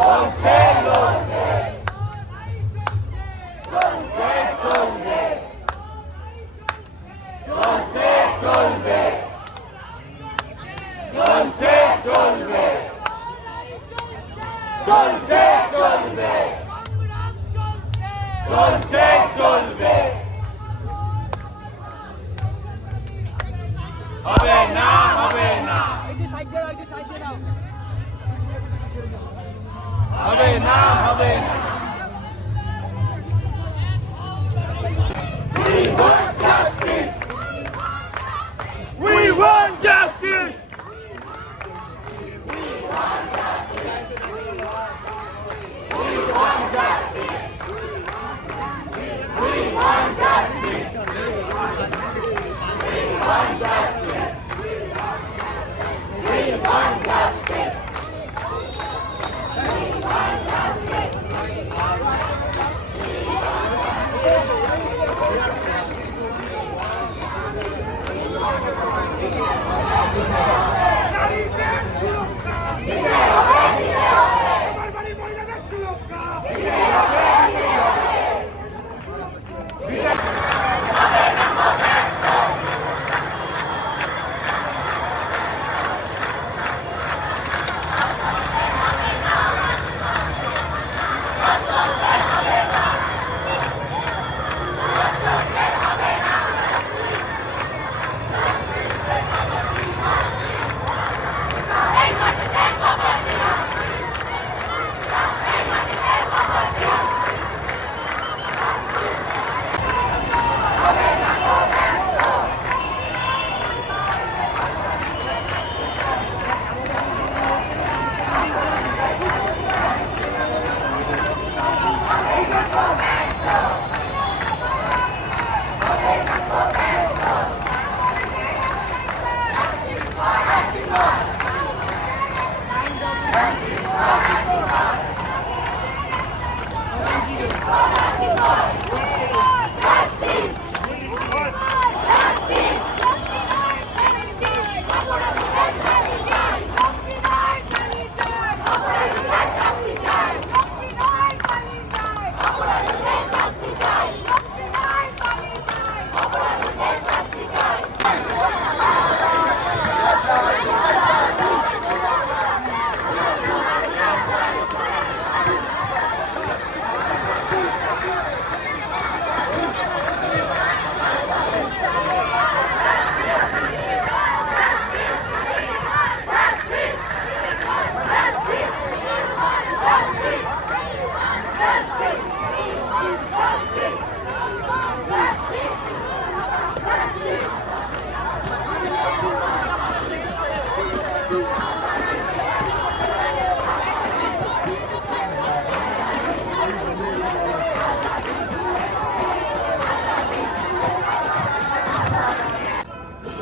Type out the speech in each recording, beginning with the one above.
চলছে লড়বে, চলছে চলবে, চলছে চলবে, চলছে চলবে, চলছে চলবে, চলছে চলবে, হবে না, হবে না, হবে না, হবে না। We want justice. We want justice. We want justice. We want justice. We want justice. We want justice. We want justice. নারীদের সুরক্ষা, আমার বাড়ির মহিলাদের সুরক্ষা,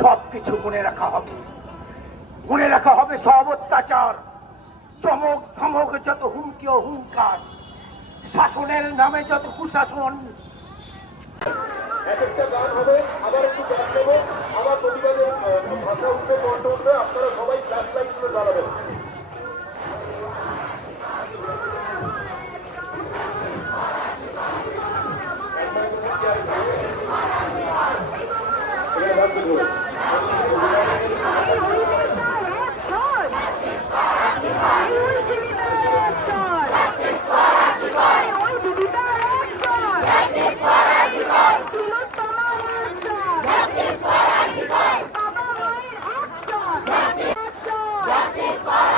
সবকিছু মনে রাখা হবে, মনে রাখা হবে সব অত্যাচার, চমক ধমক যত হুমকি ও হুঙ্কার, শাসনের নামে যত কুশাসন। একটা গান হবে, আবার একটু গান দেবো, আমার প্রতিবাদের ভাষা উঠবে, কণ্ঠ উঠবে, আপনারা সবাই ফ্ল্যাশ লাইট তুলে দাঁড়াবেন। Justice for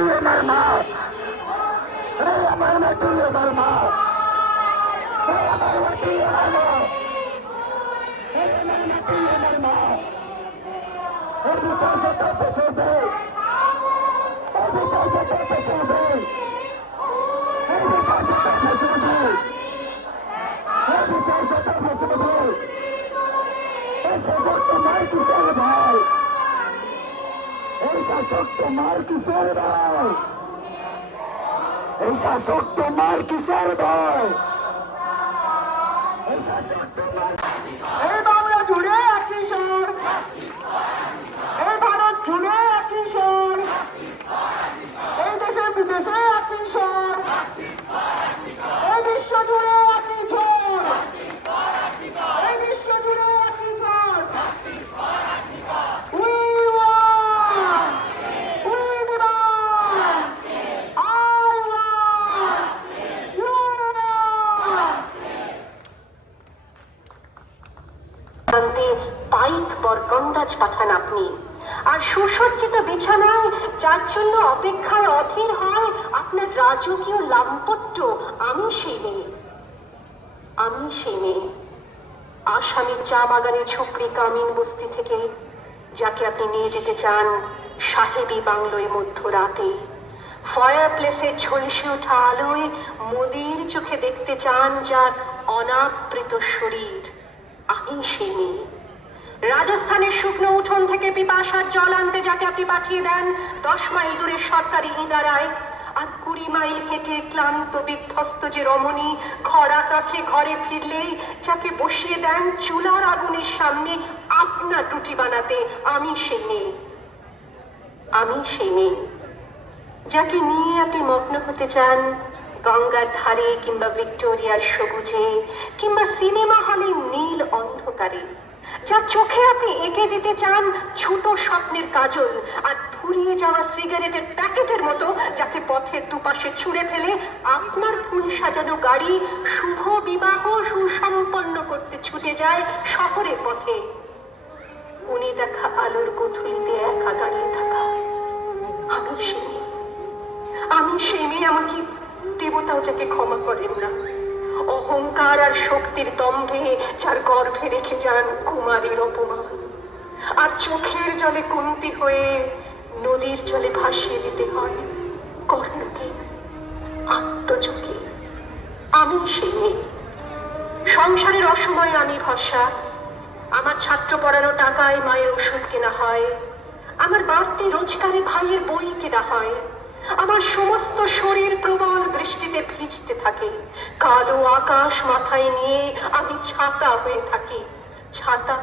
আমার মা, এই আমার মাটি আমার মা, এই আমার মাটি আমার মা, এই আমার মাটি আমার মা। এই বিচার যত পেছাবে, এই বিচার যত পেছাবে, এই বিচার যত পেছাবে, এই বিচার যত পেছাবে, এই শাসক তোমার কিসের ভাই, এই শাসক তোমার কিসের ভাই, এই শাসক তোমার কিসের ভাই, এই শাসক তোমার। এই বাংলা জুড়ে একই স্বর, এই ভারত জুড়ে একই স্বর, এই দেশে বিদেশে একই স্বর, এই বিশ্ব জুড়ে একই ঝড়, এই বিশ্ব জুড়ে একই ঝড়। We want, we demand, I want, you want. পাইক বরকন্দাজ পাঠান আপনি, আর সুসজ্জিত বিছানায় যার জন্য অপেক্ষায় অধীর হয় আপনার রাজকীয় লাম্পট্য, আমি সেই মেয়ে, আমি সেই মেয়ে। আসামির চা বাগানের ঝুপড়ি কামিন বস্তি থেকে যাকে আপনি নিয়ে যেতে চান সাহেবী বাংলোয় মধ্যরাতে, ফায়ার প্লেসের ঝলসে ওঠা আলোয় মোদির চোখে দেখতে চান যার অনাবৃত শরীর, আমি সেই মেয়ে। রাজস্থানের শুকনো উঠোন থেকে পিপাসার জল আনতে যাকে আপনি পাঠিয়ে দেন 10 মাইল দূরের সরকারি ইদারায়, আর 20 মাইল হেঁটে ক্লান্ত বিধ্বস্ত যে রমণী খরা কাছে ঘরে ফিরলেই যাকে বসিয়ে দেন চুলার আগুনের সামনে আপনার রুটি বানাতে, আমি সেই মেয়ে, আমি সেই মেয়ে। যাকে নিয়ে আপনি মগ্ন হতে চান গঙ্গার ধারে কিংবা ভিক্টোরিয়ার সবুজে কিংবা সিনেমা হলের নীল অন্ধকারে, যার চোখে আপনি এঁকে দিতে চান ছোট স্বপ্নের কাজল, আর ফুরিয়ে যাওয়া সিগারেটের প্যাকেটের মতো যাকে পথের দুপাশে ছুঁড়ে ফেলে আপনার ফুল সাজানো গাড়ি শুভ বিবাহ সুসম্পন্ন করতে ছুটে যায় শহরের পথে। উনি দেখা আলোর গোধূলিতে একা দাঁড়িয়ে থাকা, আমি সেই মেয়ে, আমি সেই মেয়ে। এমনকি দেবতাও যাকে ক্ষমা করেন না, অহংকার আর শক্তির দম্ভে যার গর্ভে রেখে যান কুমারীর অপমান, আর চোখের জলে কুন্তি হয়ে নদীর জলে ভাসিয়ে দিতে হয় কর্ণকে, আত্মযোগে, আমি সেই মেয়ে। সংসারের অসময়ে আমি ভরসা, আমার ছাত্র পড়ানো টাকায় মায়ের ওষুধ কেনা হয়, আমার বাড়তি রোজগারে ভাইয়ের বই কেনা হয়, আমার সমস্ত শরীর প্রবল বৃষ্টিতে ভিজতে থাকে, কালো আকাশ মাথায় নিয়ে আমি ছাতা হয়ে থাকি, ছাতা